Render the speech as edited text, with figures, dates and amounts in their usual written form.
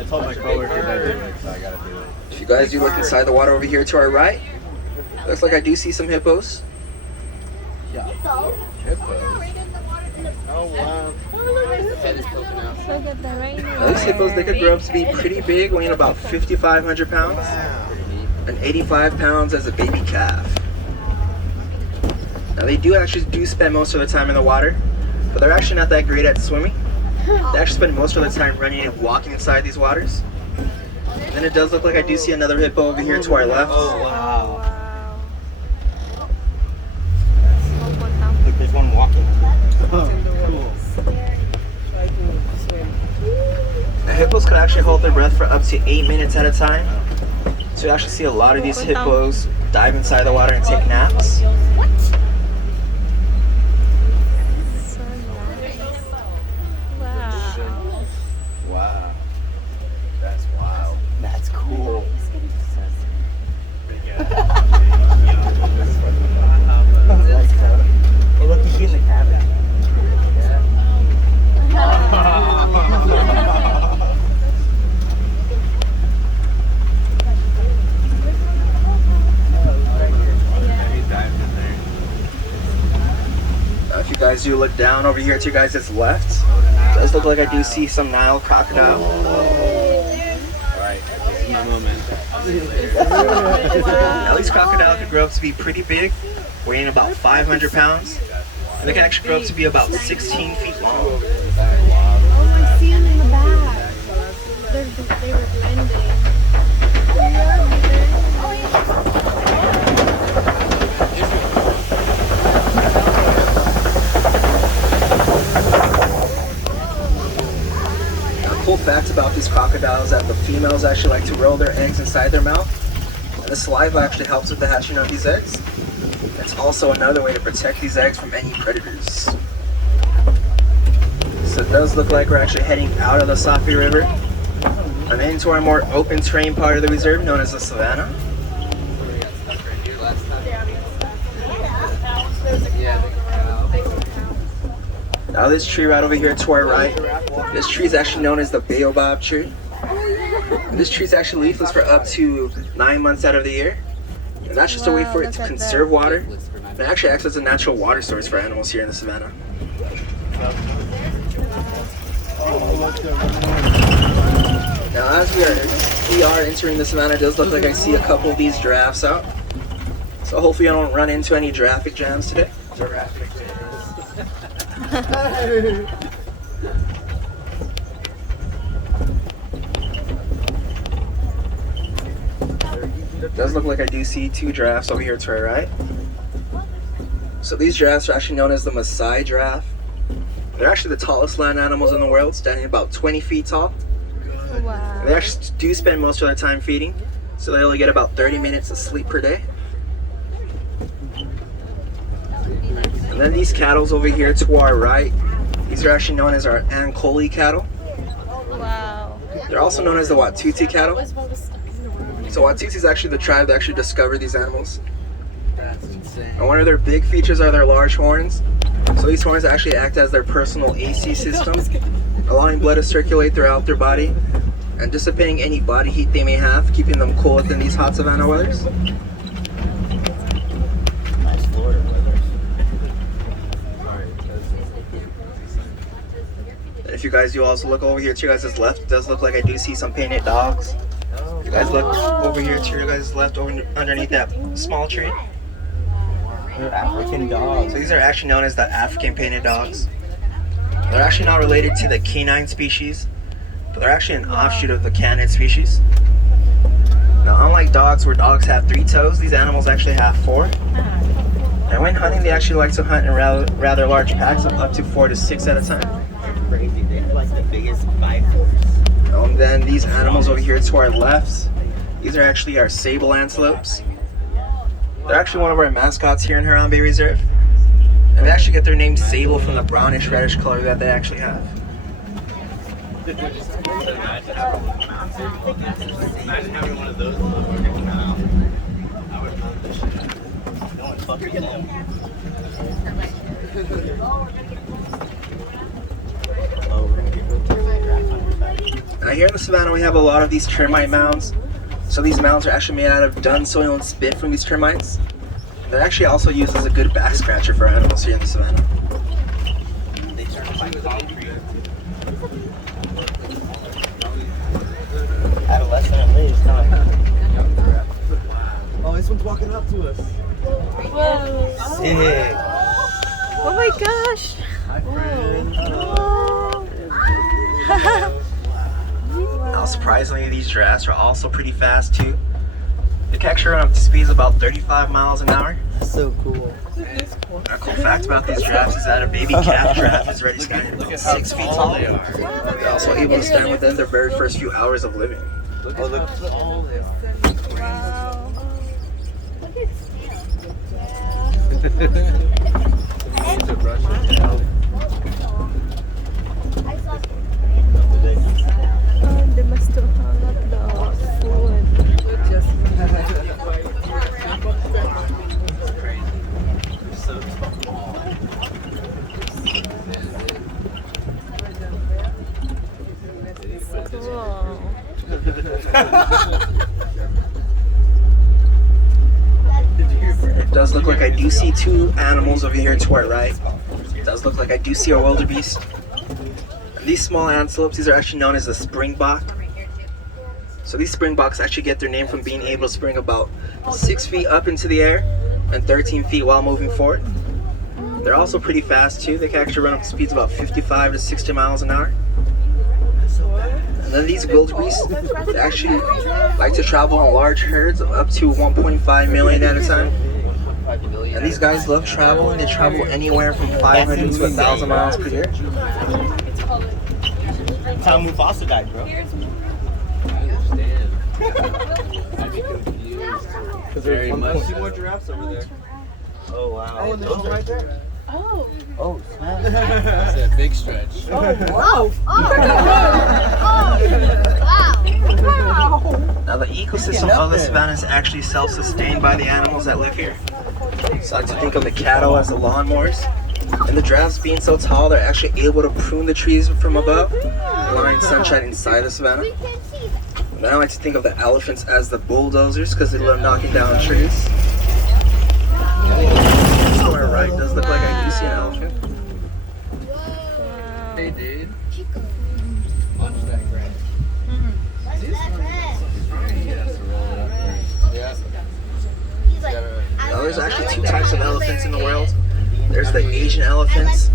I told my coworkers I did it, so I gotta do it. If you guys do look inside the water over here to our right, looks like I do see some hippos. Yeah. Hippos? Oh wow. Head is poking out. Look at the reindeer. Now, these hippos, they could grow up to be pretty big, weighing about 5,500 pounds and 85 pounds as a baby calf. Now they do spend most of their time in the water, but they're actually not that great at swimming. They actually spend most of their time running and walking inside these waters. And then it does look like I do see another hippo over here to our left. Oh wow. Wow. Look, there's one walking. Oh, cool. The hippos could actually hold their breath for up to 8 minutes at a time. So you actually see a lot of these hippos dive inside the water and take naps. So nice. Wow. Wow. That's wild. That's cool. Oh, look, he's in the cabin. If you guys do look down over here to your guys' left, it does look like I do see some Nile crocodile. Alright, this is my moment. Now these crocodiles could grow up to be pretty big, weighing about 500 pounds. And they can actually grow up to be about 16 feet long. Oh, I see them in the back. They were blending. Cool fact about these crocodiles is that the females actually like to roll their eggs inside their mouth, and the saliva actually helps with the hatching of these eggs. It's also another way to protect these eggs from any predators. So it does look like we're actually heading out of the Safari River and into our more open terrain part of the reserve known as the savannah. Now this tree right over here to our right, this tree is actually known as the baobab tree. And this tree is actually leafless for up to 9 months out of the year. And that's just a way for it to conserve water. And it actually acts as a natural water source for animals here in the savannah. Now as we are entering the savannah, it does look like I see a couple of these giraffes out. So hopefully I don't run into any traffic jams today. It does look like I do see two giraffes over here to our right. So these giraffes are actually known as the Maasai giraffe. They're actually the tallest land animals in the world, standing about 20 feet tall. Wow. They actually do spend most of their time feeding, so they only get about 30 minutes of sleep per day. And then these cattle over here to our right, these are actually known as our Ankoli cattle. Wow. They're also known as the Watusi cattle. So Watusi is actually the tribe that actually discovered these animals. That's insane. And one of their big features are their large horns. So these horns actually act as their personal AC system, allowing blood to circulate throughout their body and dissipating any body heat they may have, keeping them cool within these hot savanna weathers. Nice Florida weather. And if you guys do also look over here to your guys' left, it does look like I do see some painted dogs. If you guys look over here to your guys' left, underneath that small tree. They're African dogs. So these are actually known as the African painted dogs. They're actually not related to the canine species, but they're actually an offshoot of the canid species. Now, unlike dogs, where dogs have 3 toes, these animals actually have 4. And when hunting, they actually like to hunt in rather large packs of up to 4 to 6 at a time. Crazy. They have like the biggest bifors. And then these animals over here to our left, these are actually our sable antelopes. They're actually one of our mascots here in Harambe Reserve. And they actually get their name sable from the brownish reddish color that they actually have. Imagine having one of those in the morning. I would love this shit. No one fucking know. Now here in the savannah we have a lot of these termite mounds. So these mounds are actually made out of dung soil and spit from these termites. They're actually also used as a good back scratcher for animals here in the savannah. They turn them like concrete. Adolescent leaves time. Oh, this one's walking up to us. Whoa. Sick. Oh my gosh. Hi, friend. Now surprisingly these giraffes are also pretty fast too. They can actually run up to speeds of about 35 miles an hour. That's so cool. A cool fact about these giraffes is that a baby calf giraffe is already standing about 6 feet tall. They're also able to stand within their very first few hours of living. Oh, look how tall they are. Wow. Look at Need to brush your tail. they must have hung up the food. Cool. It does look like I do see two animals over here to our right. It does look like I do see a wildebeest. And these small antelopes, these are actually known as the springbok. So these springboks actually get their name from being able to spring about 6 feet up into the air and 13 feet while moving forward. They're also pretty fast too. They can actually run up to speeds about 55 to 60 miles an hour. And then these wildebeest, they actually like to travel in large herds of up to 1.5 million at a time. And these guys love traveling. They travel anywhere from 500 to 1,000 miles per year. That's how Mufasa died, bro. I'd be confused. Because Very there's much. see more giraffes over there. Oh wow. Oh, and there's one right there. Oh. Oh snap. That's a big stretch. Wow. Now the ecosystem of the savannah is actually self-sustained by the animals that live here. So I like to think of the cattle as the lawnmowers. And the giraffes being so tall, they're actually able to prune the trees from above, allowing sunshine inside the savannah. And then I like to think of the elephants as the bulldozers because they love knocking down trees. To our right does look like I do see an elephant. Hey, dude. Watch that grass. Yeah. Now there's actually two types of elephants in the world. There's the Asian elephants